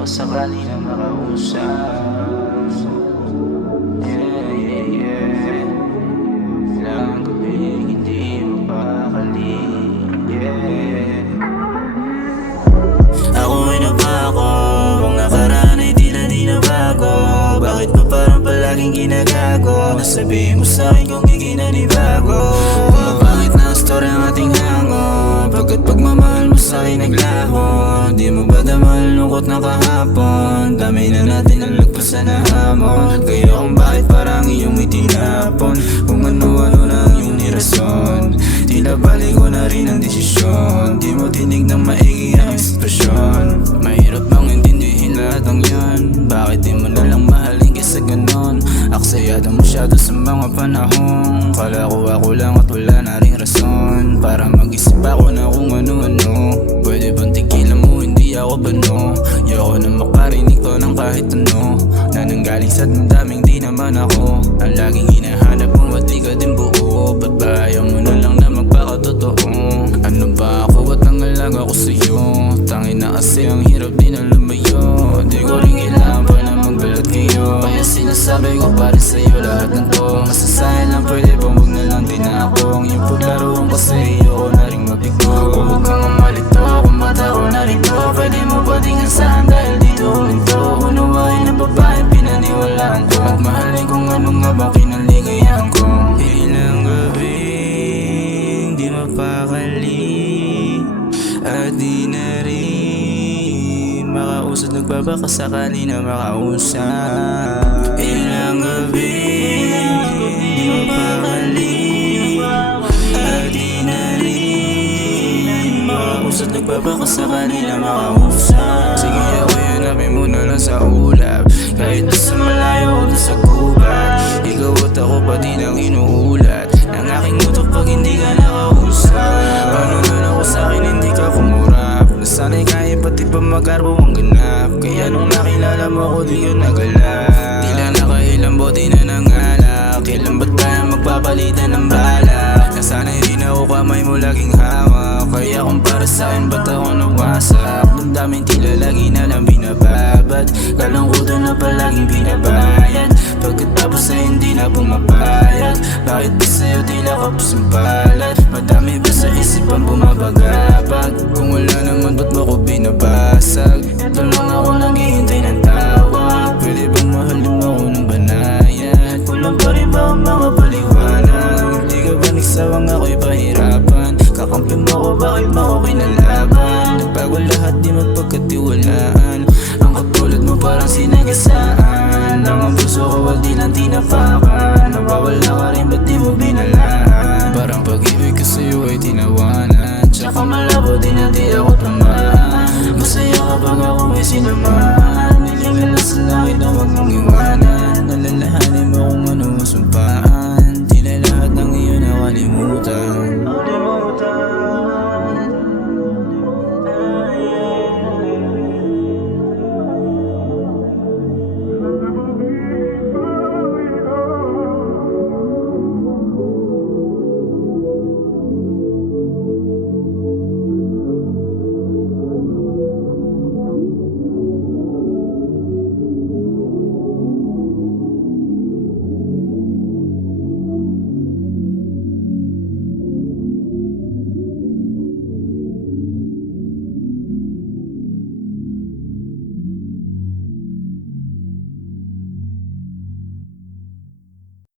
baka sakali na makausap. Yeah, yeah, yeah. Ilang gabi hindi mapakali. Yeah. Ako'y napako, ang nakaraan ay di na bago. Bakit pa parang palaging ginagago? Nasabihin mo sa'kin kung ikinanibago. Pumapangit na ang story ang ating hango. Pagkat pagmamahal mo sa'kin naglaho. Di mo ba damahal lungkot na kahapon? Dami na natin ang lagpasan na hamon. Kaya kung bakit parang iyong itinapon, kung ano-ano na ang iyong nirason. Tila balik ko na rin ang desisyon. Di mo tinig ng maigi ang ekspresyon. Mahirap bang intindihin lahat ng yan? Bakit di mo nalang mahalin kaysa ganon? Aksayado masyado sa mga panahon. Kala ko ako lang at wala na ring rason para mag-isip ako na kung ano-ano. Pwede bang tigilan mo, hindi ako bano. Ayoko na makarinig ko ng kahit ano na nanggaling sa damdaming di naman ako. Ang laging hinahanap mo at di ka din buo. Ba't ba ayaw mo na lang na magpakatotoo? Ano ba ako at nangalaga ko sa'yo? Tangin na kasi ang hirap din na lumayo. Di ko rin kailangan pa na magbalat kayo. Kaya sinasabi ko pa rin sa'yo lahat ng to. Masasayang lang, pwede bang wag na lang din na ako. Ang iyong paglaruan kasi ayoko na rin mabigo. Huwag kang mamalito, kung mata ko na rin to. Pwede mo ba dingasahan dahil dito huminto? Unawain na babae pinaniwalaan ko. At mahalin kung ano nga ba kinaligayahan ko. Ilang gabing di mapakali at di na rin makausap. Nagbabaka sakali na makausap. Ilang gabing di mapakali at di na rin makausap. Nagbabaka sakali na makausap. Sige, ako hanapin mo na lang sa ulap. Kahit sa malayo o sa gubat, ikaw at ako pati nang inuulat ang aking utok pag hindi ka nakausap. Paano na lang ko sa'kin hindi ka kumurap? Nasanay kaya pati pa mag-arbo ang ganap. Kaya nung nakilala mo ko di yun nagalap. Tila nakailang bote na ng alak. Kailan ba't tayo magpapalitan ng balak? Nasanay rin ako kamay mo laging hawak. Kaya kung para sa'kin ba't ako nawasak? Damdamin tila lagi na lang binababad. Kalungkutan na palaging binabayad. Pagkatapos ay hindi na pumapayag. Bakit ba sa'yo tila kapos ang palad? Madami ba sa isipan bumabagabag? Kung wala naman ba't mo ko binabasag? Ito lang ako naghihintay ng tawag. Pwede bang mahalin mo ako ng banayad? Kulang pa rin ba ang mga paliwanag? Hindi ka ba nagsawang ako'y pahirapan? Kakampi mo ko, bakit mo ko kinalaban? Nagbago lahat, di mapagkatiwalaan. Ang katulad mo parang sinagasaan. Ang puso ko at di lang tinapakan. Nawawala ka rin, ba't di mo binalaan? Parang pag-ibig ko sa'yo ay tinawanan. Tsaka malabo din na di ako tamaan. Masaya kapag ako may sinamahan. Nilingan na sa langit